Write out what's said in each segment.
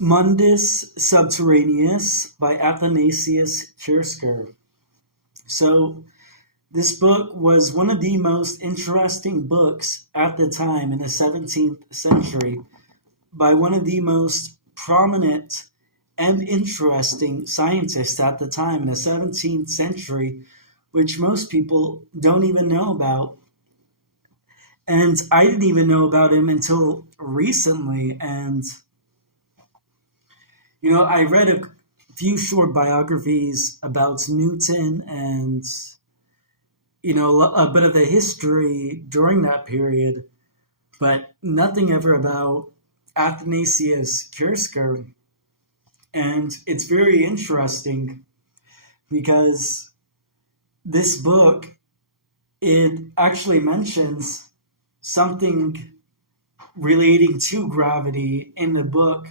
Mundus Subterraneous by Athanasius Kirsker. So, this book was one of the most interesting books at the time in the 17th century by one of the most prominent and interesting scientists at the time in the 17th century, which most people don't even know about. And I didn't even know about him until recently. And I read a few short biographies about Newton and, a bit of the history during that period, but nothing ever about Athanasius Kirsker. And it's very interesting because this book, it actually mentions something relating to gravity in the book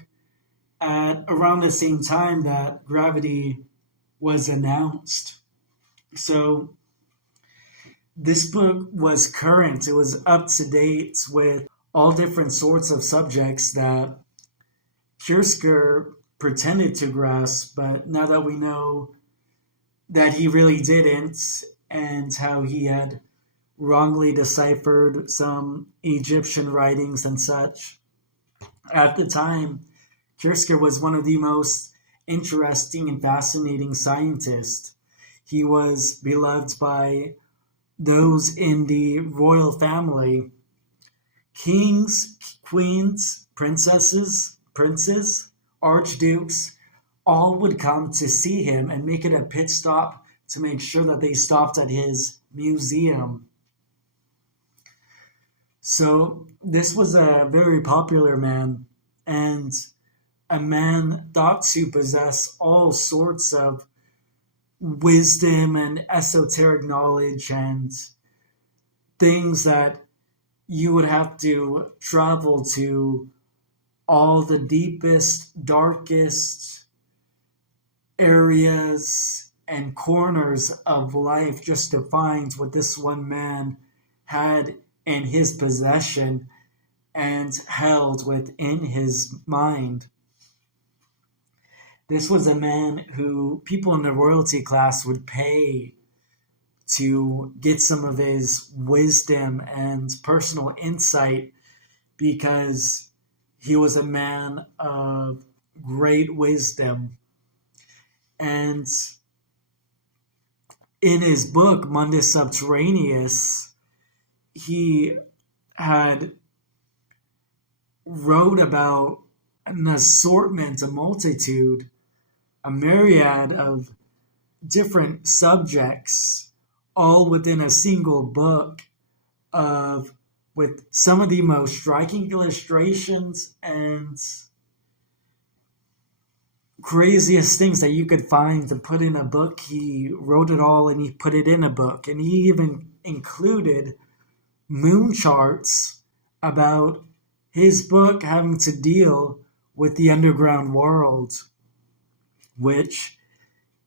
at around the same time that gravity was announced. So this book was current, it was up to date with all different sorts of subjects that Kierkegaard pretended to grasp, but now that we know that he really didn't, and how he had wrongly deciphered some Egyptian writings and such, at the time, Kierkegaard was one of the most interesting and fascinating scientists. He was beloved by those in the royal family. Kings, queens, princesses, princes, archdukes, all would come to see him and make it a pit stop to make sure that they stopped at his museum. So this was a very popular man, and a man thought to possess all sorts of wisdom and esoteric knowledge and things that you would have to travel to all the deepest, darkest areas and corners of life just to find what this one man had in his possession and held within his mind. This was a man who people in the royalty class would pay to get some of his wisdom and personal insight because he was a man of great wisdom. And in his book, Mundus Subterraneous, he had wrote about an assortment, a multitude, a myriad of different subjects, all within a single book of with some of the most striking illustrations and craziest things that you could find to put in a book. He wrote it all and he put it in a book. And he even included moon charts about his book having to deal with the underground world, which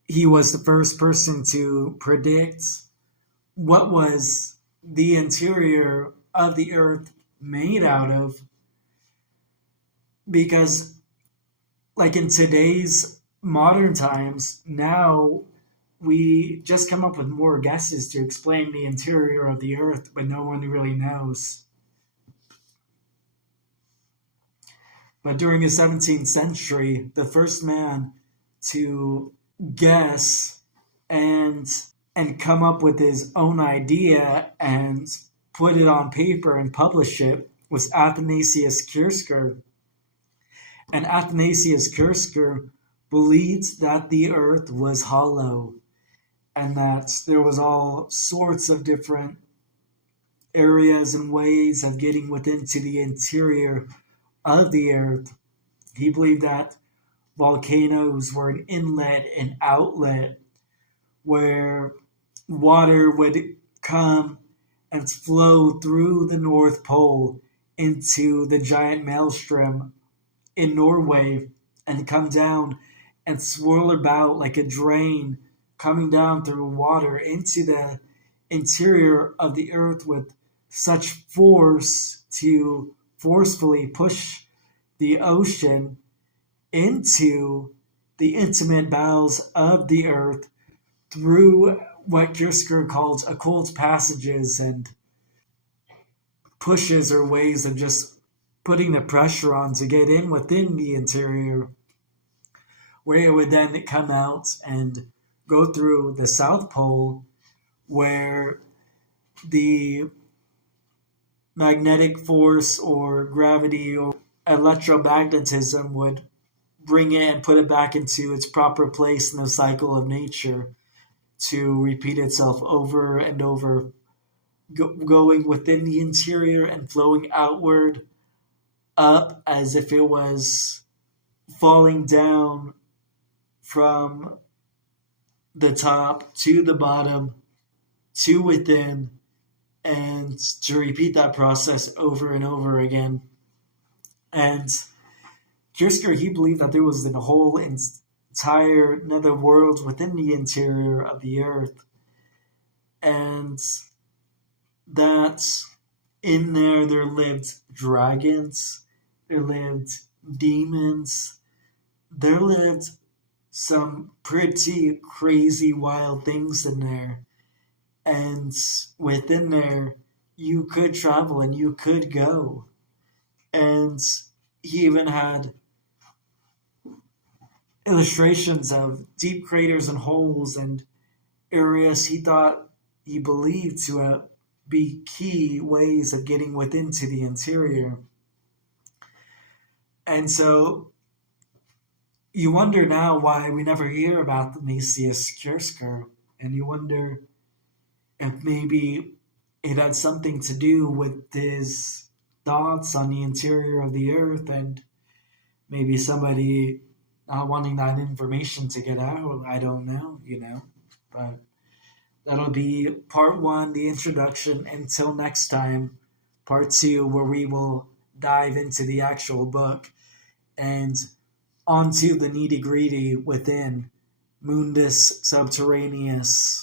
he was the first person to predict what was the interior of the earth made out of. Because, like in today's modern times, now we just come up with more guesses to explain the interior of the earth, but no one really knows. But during the 17th century, the first man to guess and come up with his own idea and put it on paper and publish it was Athanasius Kirsker. And Athanasius Kirsker believed that the earth was hollow and that there was all sorts of different areas and ways of getting within to the interior of the earth. He believed that volcanoes were an inlet and outlet where water would come and flow through the North Pole into the giant maelstrom in Norway and come down and swirl about like a drain coming down through water into the interior of the earth with such force to forcefully push the ocean into the intimate bowels of the earth through what Kierkegaard calls occult passages and pushes or ways of just putting the pressure on to get in within the interior, where it would then come out and go through the South Pole, where the magnetic force or gravity or electromagnetism would bring it and put it back into its proper place in the cycle of nature to repeat itself over and over, going within the interior and flowing outward up as if it was falling down from the top to the bottom to within, and to repeat that process over and over again. And Kierkegaard, he believed that there was a whole entire nether world within the interior of the earth, and that in there lived dragons, there lived demons, there lived some pretty crazy wild things in there. And within there, you could travel and you could go. And he even had illustrations of deep craters and holes and areas he believed to be key ways of getting within to the interior. And so you wonder now why we never hear about the Nicias Kierkegaard, and you wonder if maybe it had something to do with his thoughts on the interior of the earth, and maybe somebody not wanting that information to get out. I don't know, but that'll be part one, the introduction. Until next time, part two, where we will dive into the actual book and onto the nitty gritty within Mundus Subterraneous.